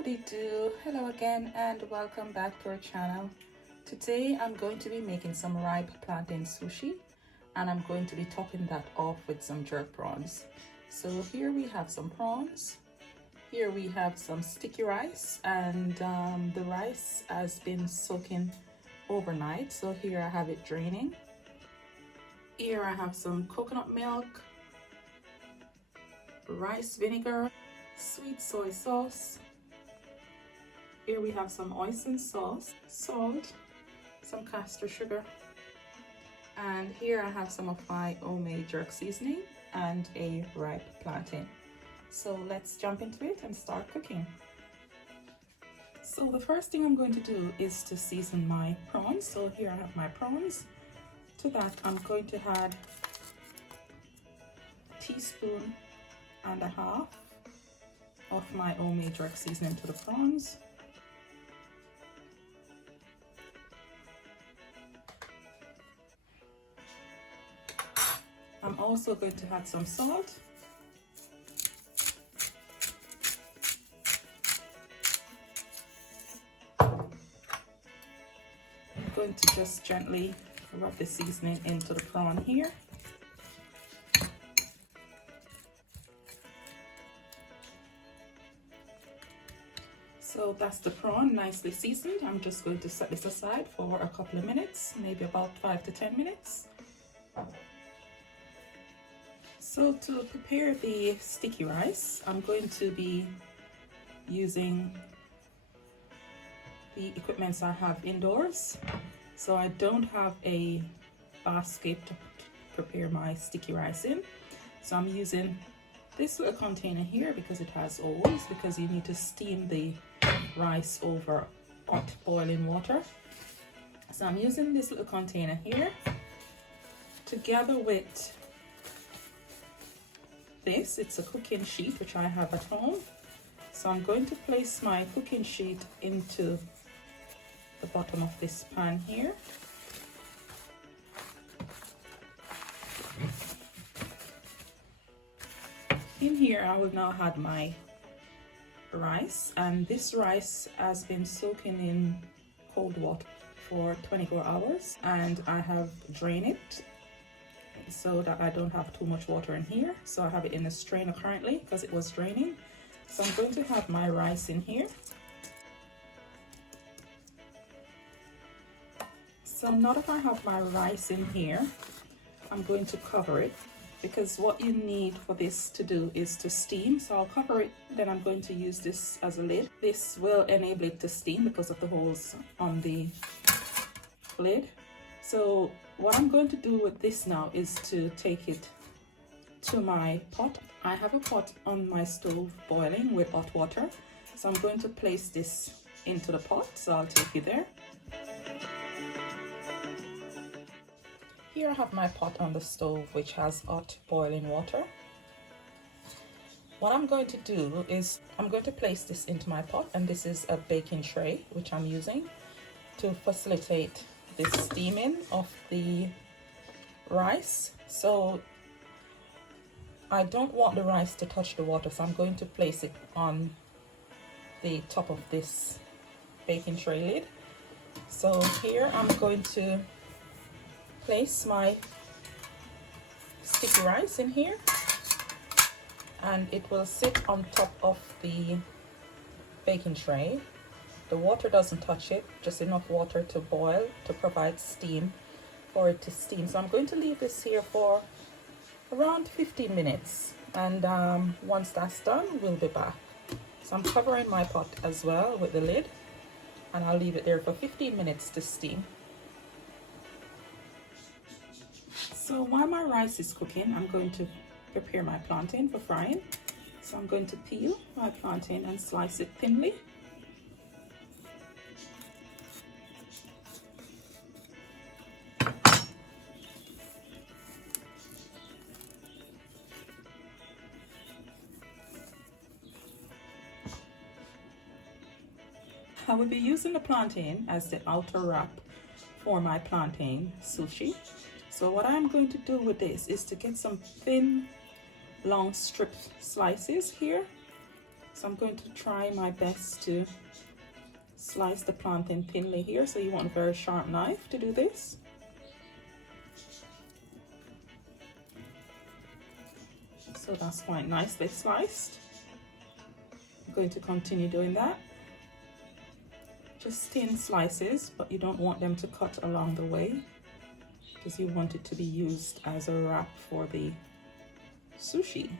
Howdy do, hello again and welcome back to our channel. Today I'm going to be making some ripe plantain sushi and I'm going to be topping that off with some jerk prawns. So here we have some prawns, here we have some sticky rice, and the rice has been soaking overnight, so here I have it draining. Here I have some coconut milk, rice vinegar, sweet soy sauce. Here we have some oyster sauce, salt, some castor sugar, and here I have some of my homemade jerk seasoning and a ripe plantain. So let's jump into it and start cooking. So the first thing I'm going to do is to season my prawns. So here I have my prawns. To that I'm going to add a teaspoon and a half of my homemade jerk seasoning to the prawns. I'm also going to add some salt. I'm going to just gently rub the seasoning into the prawn here. So that's the prawn nicely seasoned. I'm just going to set this aside for a couple of minutes, maybe about 5 to 10 minutes. So to prepare the sticky rice, I'm going to be using the equipments I have indoors. So I don't have a basket to prepare my sticky rice in. So I'm using this little container here because it has holes, because you need to steam the rice over hot boiling water. So I'm using this little container here together with this. It's a cooking sheet which I have at home. So I'm going to place my cooking sheet into the bottom of this pan here. In here I will now add my rice, and this rice has been soaking in cold water for 24 hours and I have drained it so that I don't have too much water in here. So I have it in a strainer currently because it was draining. So I'm going to have my rice in here. So now that I have my rice in here, I'm going to cover it, because what you need for this to do is to steam. So I'll cover it, then I'm going to use this as a lid. This will enable it to steam because of the holes on the lid. So what I'm going to do with this now is to take it to my pot. I have a pot on my stove boiling with hot water. So I'm going to place this into the pot. So I'll take it there. Here I have my pot on the stove which has hot boiling water. What I'm going to do is I'm going to place this into my pot, and this is a baking tray which I'm using to facilitate the steaming of the rice. So I don't want the rice to touch the water, so I'm going to place it on the top of this baking tray lid. So here I'm going to place my sticky rice in here, and it will sit on top of the baking tray. The water doesn't touch it, just enough water to boil to provide steam for it to steam. So I'm going to leave this here for around 15 minutes, and once that's done we'll be back. So I'm covering my pot as well with the lid, and I'll leave it there for 15 minutes to steam. So while my rice is cooking, I'm going to prepare my plantain for frying. So I'm going to peel my plantain and slice it thinly. I will be using the plantain as the outer wrap for my plantain sushi. So what I'm going to do with this is to get some thin long strip slices here. So I'm going to try my best to slice the plantain thinly here, so you want a very sharp knife to do this. So that's quite nicely sliced. I'm going to continue doing that. Just thin slices, but you don't want them to cut along the way, because you want it to be used as a wrap for the sushi,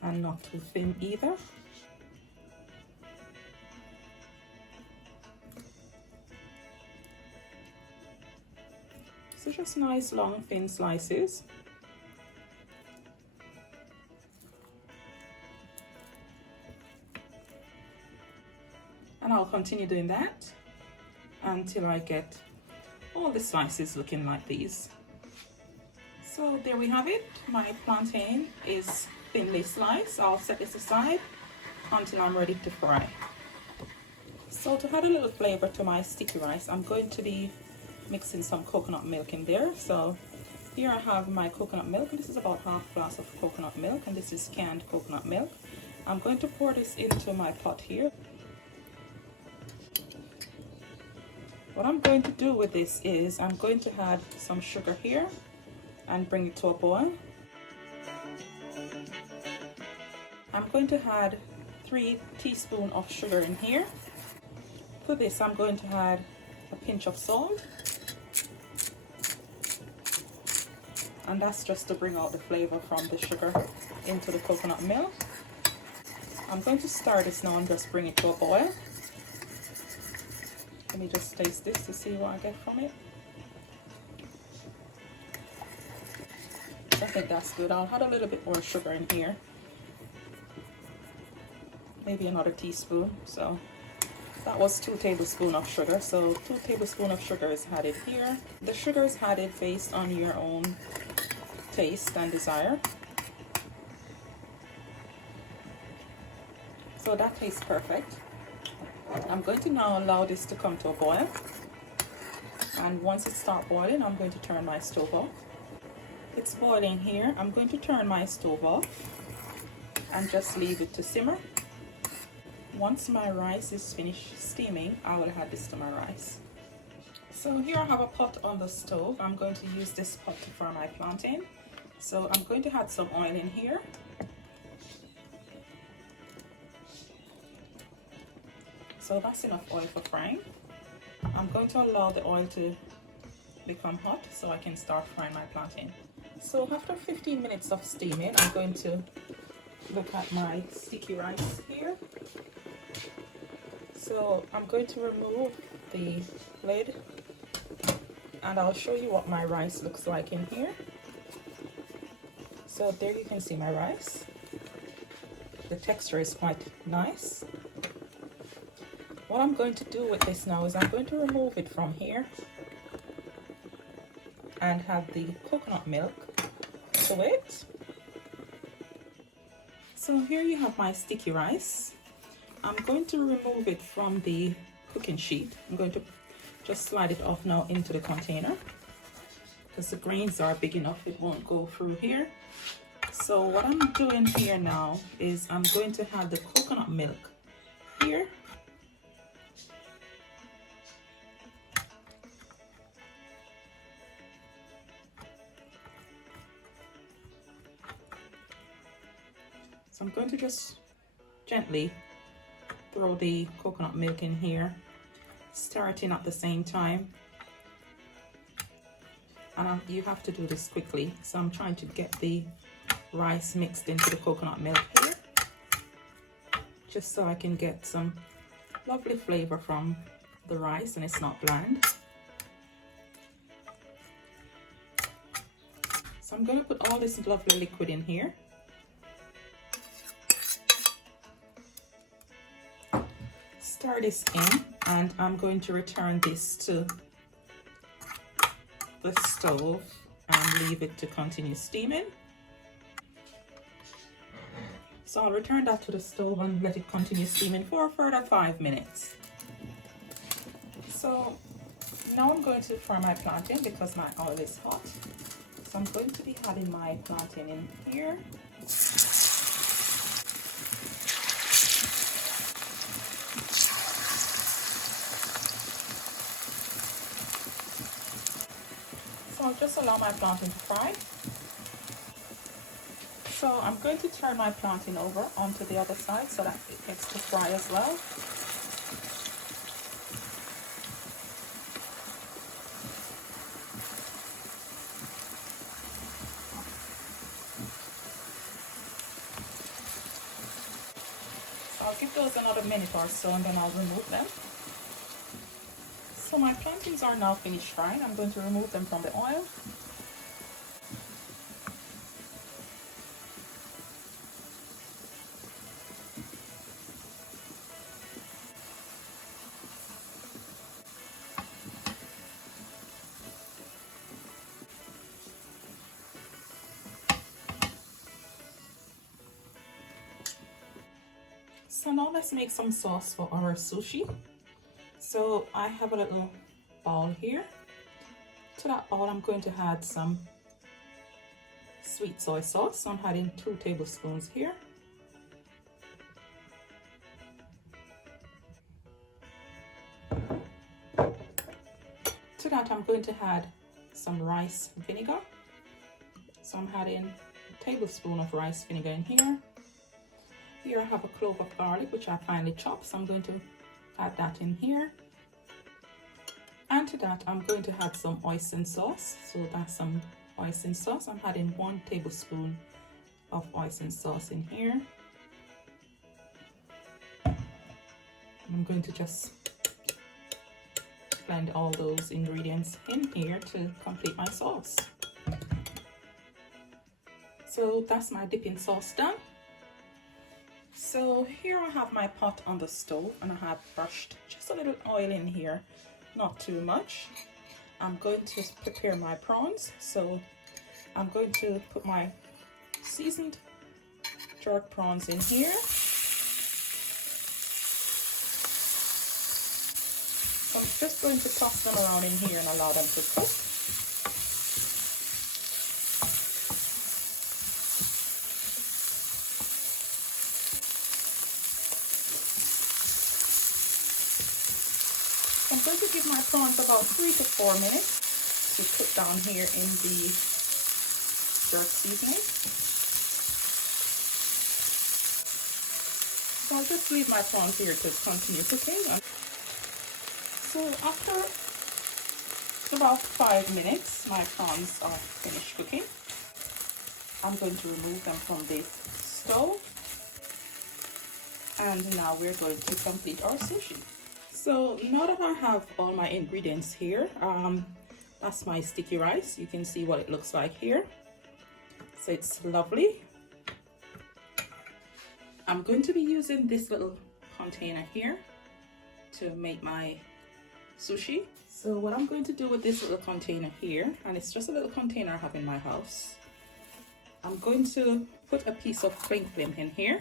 and not too thin either. So just nice long thin slices. And I'll continue doing that until I get all the slices looking like these. So there we have it. My plantain is thinly sliced. I'll set this aside until I'm ready to fry. So to add a little flavor to my sticky rice, I'm going to be mixing some coconut milk in there. So here I have my coconut milk. This is about half glass of coconut milk, and this is canned coconut milk. I'm going to pour this into my pot here. What I'm going to do with this is I'm going to add some sugar here and bring it to a boil. I'm going to add 3 teaspoons of sugar in here. For this, I'm going to add a pinch of salt, and that's just to bring out the flavor from the sugar into the coconut milk. I'm going to stir this now and just bring it to a boil. Let me just taste this to see what I get from it. I think that's good. I'll add a little bit more sugar in here. Maybe another teaspoon. So that was 2 tablespoons of sugar. So 2 tablespoons of sugar is added here. The sugar is added based on your own taste and desire. So that tastes perfect. I'm going to now allow this to come to a boil, and once it starts boiling, I'm going to turn my stove off. It's boiling here. I'm going to turn my stove off and just leave it to simmer. Once my rice is finished steaming, I will add this to my rice. So here I have a pot on the stove. I'm going to use this pot to fry my plantain. So I'm going to add some oil in here. So that's enough oil for frying. I'm going to allow the oil to become hot so I can start frying my plantain. So after 15 minutes of steaming, I'm going to look at my sticky rice here. So I'm going to remove the lid, and I'll show you what my rice looks like in here. So there you can see my rice. The texture is quite nice. What I'm going to do with this now is I'm going to remove it from here and have the coconut milk to it. So here you have my sticky rice. I'm going to remove it from the cooking sheet. I'm going to just slide it off now into the container, because the grains are big enough, it won't go through here. So what I'm doing here now is I'm going to have the coconut milk here. So I'm going to just gently throw the coconut milk in here, stirring at the same time. And you have to do this quickly. So I'm trying to get the rice mixed into the coconut milk here, just so I can get some lovely flavor from the rice and it's not bland. So I'm going to put all this lovely liquid in here. Stir this in, and I'm going to return this to the stove and leave it to continue steaming. So I'll return that to the stove and let it continue steaming for a further 5 minutes. So now I'm going to fry my plantain because my oil is hot. So I'm going to be adding my plantain in here. So I'll just allow my plantain to fry. So I'm going to turn my plantain over onto the other side so that it gets to fry as well. So I'll give those another minute or so and then I'll remove them. So my plantains are now finished frying. I'm going to remove them from the oil. So now let's make some sauce for our sushi. So I have a little bowl here. To that bowl I'm going to add some sweet soy sauce. So I'm adding 2 tablespoons here. To that I'm going to add some rice vinegar. So I'm adding a tablespoon of rice vinegar in here. Here I have a clove of garlic which I finely chopped, so I'm going to add that in here. And to that I'm going to add some oyster sauce. So that's some oyster sauce. I'm adding 1 tablespoon of oyster sauce in here. I'm going to just blend all those ingredients in here to complete my sauce. So that's my dipping sauce done. So here I have my pot on the stove and I have brushed just a little oil in here, not too much. I'm going to prepare my prawns. So I'm going to put my seasoned jerk prawns in here. So I'm just going to toss them around in here and allow them to cook. I'm going to give my prawns about 3 to 4 minutes to cook down here in the jerk seasoning. So I'll just leave my prawns here to continue cooking. So after about 5 minutes, my prawns are finished cooking. I'm going to remove them from the stove. And now we're going to complete our sushi. So now that I have all my ingredients here, that's my sticky rice. You can see what it looks like here. So it's lovely. I'm going to be using this little container here to make my sushi. So what I'm going to do with this little container here, and it's just a little container I have in my house, I'm going to put a piece of cling film in here,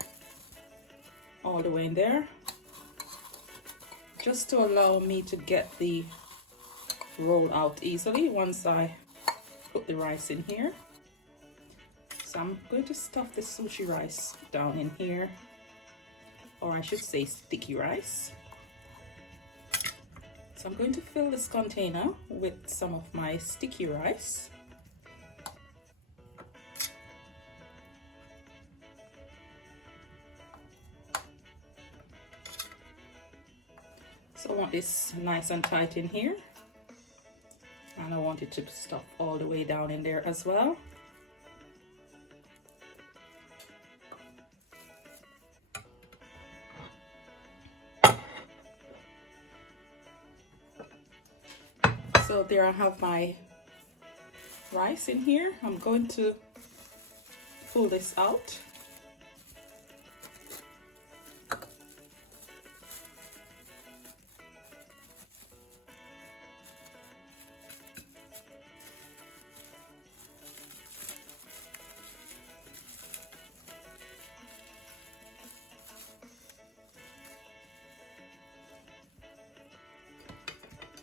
all the way in there, just to allow me to get the roll out easily once I put the rice in here. So I'm going to stuff the sushi rice down in here, or I should say sticky rice. So I'm going to fill this container with some of my sticky rice. So I want this nice and tight in here, and I want it to stuff all the way down in there as well. So there I have my rice in here. I'm going to pull this out.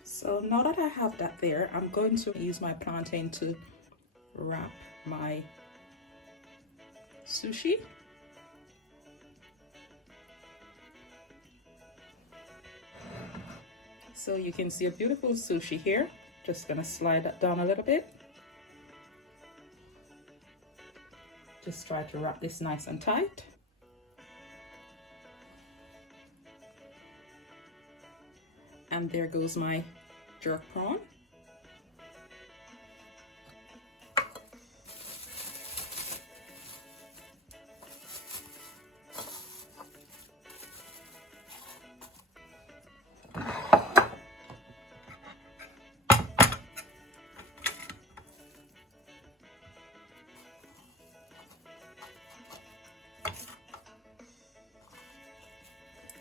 So now that I have that there, I'm going to use my plantain to wrap my sushi. So you can see a beautiful sushi here. Just gonna slide that down a little bit. Just try to wrap this nice and tight. And there goes my jerk prawn.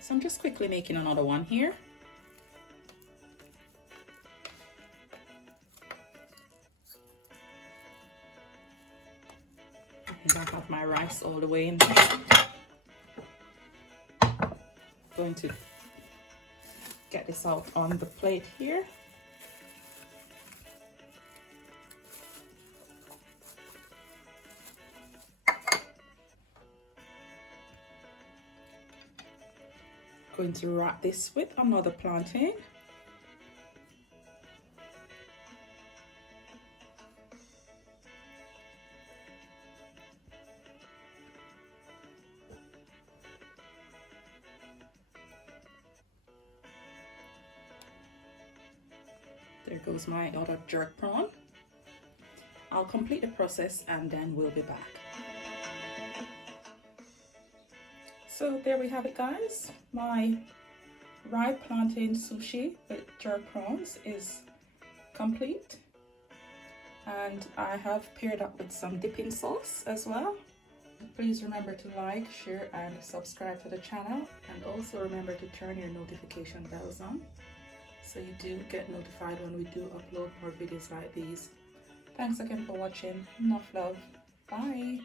So I'm just quickly making another one here. I think I have my rice all the way in there. Going to get this out on the plate here. Going to wrap this with another plantain. There goes my other jerk prawn. I'll complete the process and then we'll be back. So there we have it, guys. My rye plantain sushi with jerk prawns is complete. And I have paired up with some dipping sauce as well. Please remember to like, share and subscribe to the channel. And also remember to turn your notification bells on, so you do get notified when we do upload more videos like these. Thanks again for watching. Enough love. Bye.